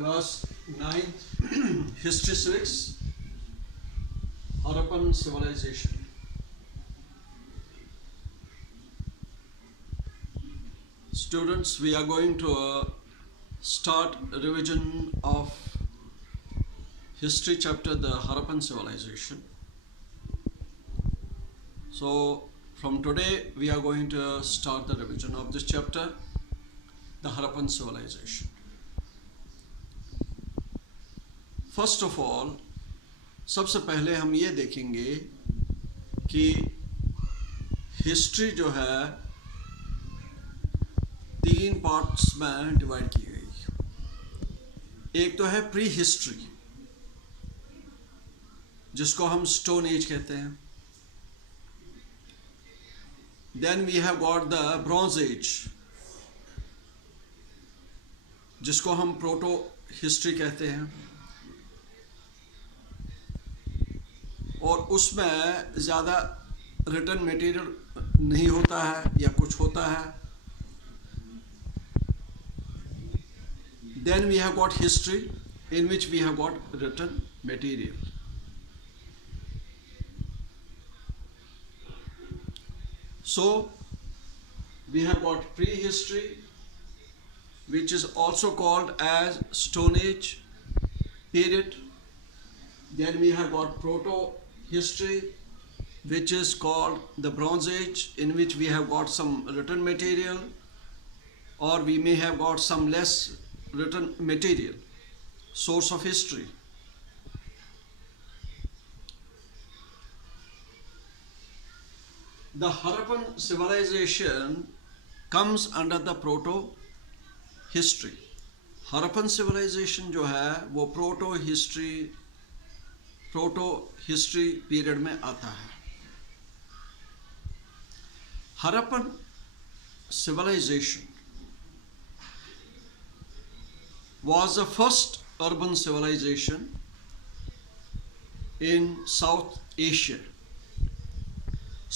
Class 9th History Civics Harappan Civilization. Students, we are going to start a revision of history chapter, the Harappan Civilization. So from today we are going to start the revision of this chapter, the Harappan Civilization. First of all सबसे पहले हम ये देखेंगे कि history जो है तीन parts में डिवाइड की गई। एक तो है प्री हिस्ट्री, जिसको हम स्टोन एज कहते हैं। Then we have got the bronze age, जिसको हम प्रोटो हिस्ट्री कहते हैं, और उसमें ज़्यादा रिटन मटेरियल नहीं होता है या कुछ होता है। Then we have got history in which we have got written material. So we have got prehistory which is also called as Stone Age period. Then we have got proto history, which is called the Bronze Age, in which we have got some written material, or we may have got some less written material, source of history. The Harappan civilization comes under the proto history. Harappan civilization जो है वो proto history period में आता है। Harappan civilization was the first urban civilization in South Asia.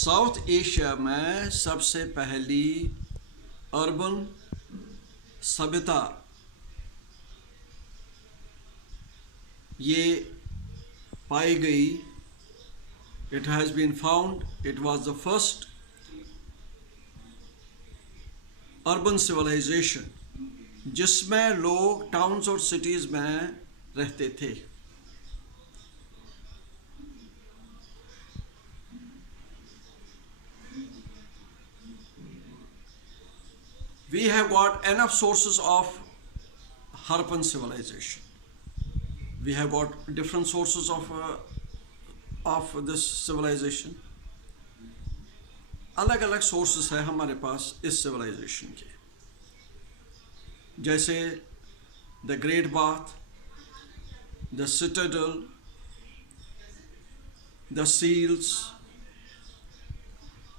South Asia में सबसे पहली urban सभ्यता ये पाई गई। It has been found, it was the first urban civilization जिसमें लोग टाउन्स और सिटीज़ में रहते थे। We have got enough sources of Harappan civilization. We have got different sources of this civilization. अलग अलग sources है हमारे पास इस civilization के, जैसे the Great Bath, the Citadel, the Seals,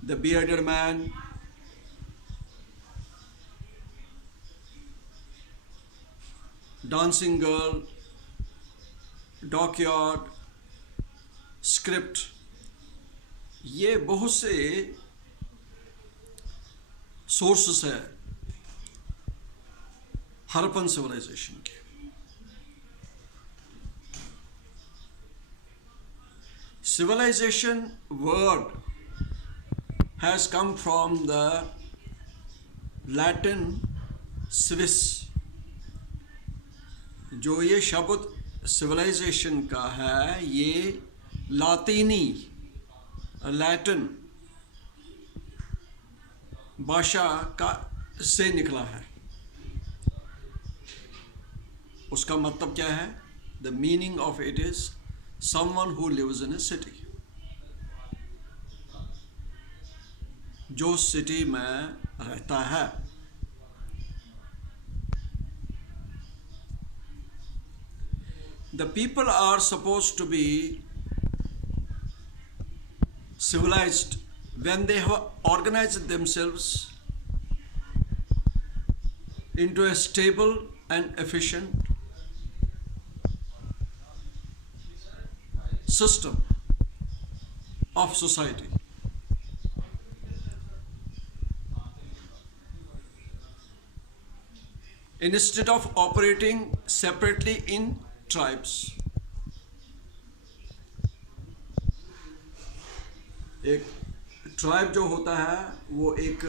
the Bearded Man, dancing girl, dockyard, script, ये बहुत से सोर्सेस है हरप्पन सिविलाइजेशन के। Civilisation word has come from the Latin civis. जो ये शब्द सिविलाइजेशन का है ये लातीनी लैटिन भाषा का से निकला है। उसका मतलब क्या है? The meaning of it is someone who lives in a city, जो सिटी में रहता है। The people are supposed to be civilized when they have organized themselves into a stable and efficient system of society. instead of operating separately in tribes. एक tribe जो होता है वो एक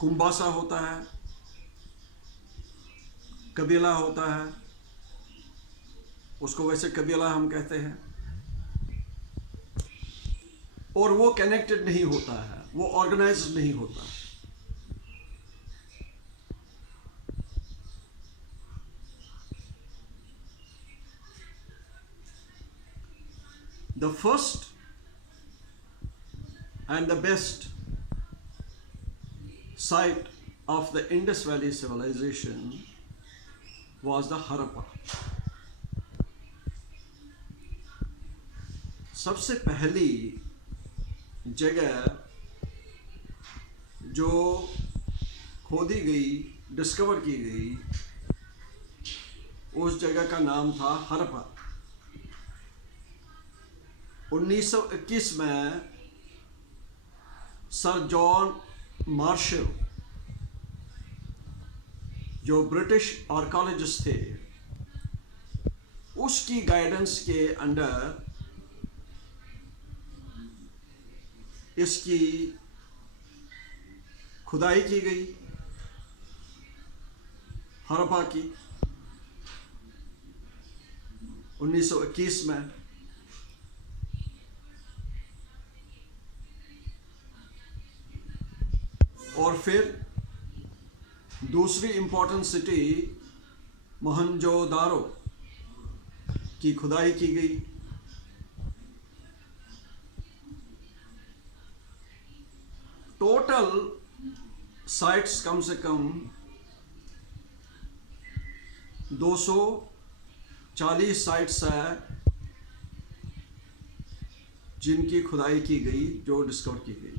कुंबासा होता है, कबीला होता है, उसको वैसे कबीला हम कहते हैं, और वो कनेक्टेड नहीं होता है, वो ऑर्गेनाइज्ड नहीं होता। The first and the best site of the Indus Valley civilization was the Harappa. सबसे पहली जगह जो खोदी गई, डिस्कवर की गई, उस जगह का नाम था हरप्पा। 1921 में सर जॉन मार्शल, जो ब्रिटिश आर्कियोलॉजिस्ट थे, उसकी गाइडेंस के अंडर इसकी खुदाई की गई, हरप्पा की 1921 में। और फिर दूसरी इंपॉर्टेंट सिटी मोहनजोदारो की खुदाई की गई। टोटल साइट्स कम से कम 240 साइट्स है जिनकी खुदाई की गई, जो डिस्कवर की गई।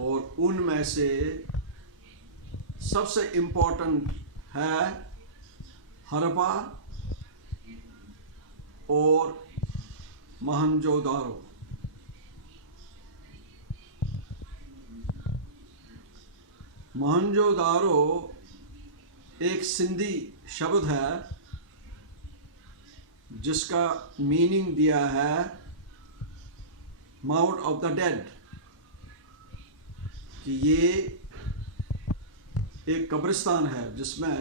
और उनमें से सबसे इम्पोर्टेंट है हरप्पा और मोहनजोदारो। मोहनजोदारो एक सिंधी शब्द है जिसका मीनिंग दिया है माउंट ऑफ द डेड, कि ये एक कब्रिस्तान है जिसमें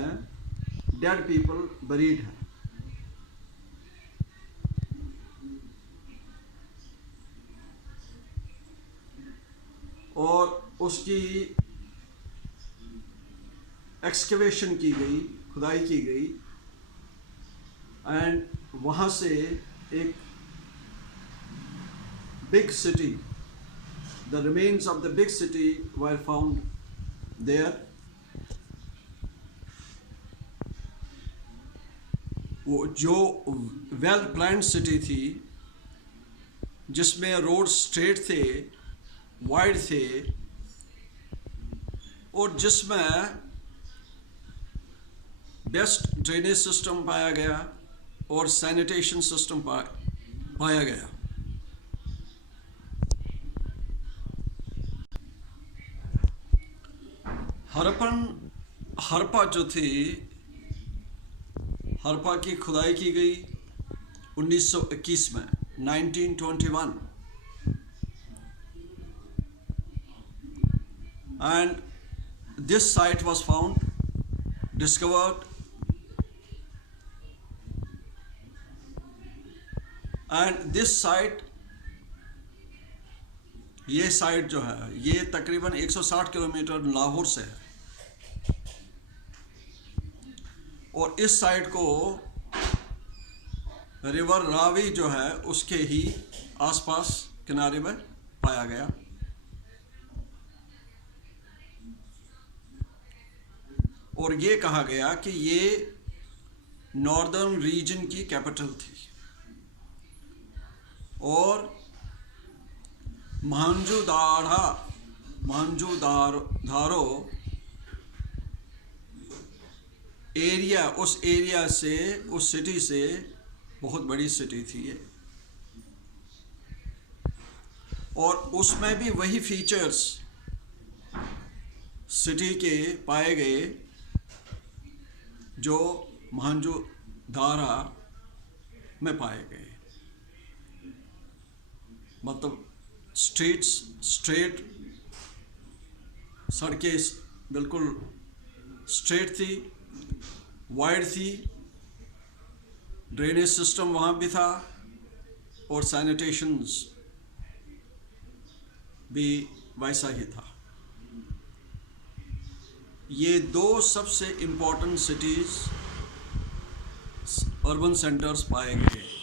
डेड पीपल बरीड है। और उसकी एक्सकेवेशन की गई, खुदाई की गई, एंड वहाँ से एक big city, the remains of the big city were found there. वो जो वेल प्लान्ड सिटी थी, जिसमें रोड स्ट्रेट थे, वाइड थे, और जिसमें बेस्ट ड्रेनेज सिस्टम पाया गया और सैनिटेशन सिस्टम पाया गया। हरप्पा जो थी, हरप्पा की खुदाई की गई 1921 में, 1921, and this site was found, discovered, and this site, ये साइट जो है ये तकरीबन 160 किलोमीटर लाहौर से है, और इस साइट को रिवर रावी जो है उसके ही आसपास किनारे में पाया गया। और ये कहा गया कि ये नॉर्दर्न रीजन की कैपिटल थी, और मोहनजोदारो एरिया, उस एरिया से, उस सिटी से बहुत बड़ी सिटी थी ये। और उसमें भी वही फीचर्स सिटी के पाए गए जो मोहनजोदारो में पाए गए। मतलब स्ट्रेट सड़कें बिल्कुल स्ट्रेट थी, वाइड थी, ड्रेनेज सिस्टम वहाँ भी था और सैनिटेशंस भी वैसा ही था। ये दो सबसे इम्पोर्टेंट सिटीज़ अर्बन सेंटर्स पाए गए।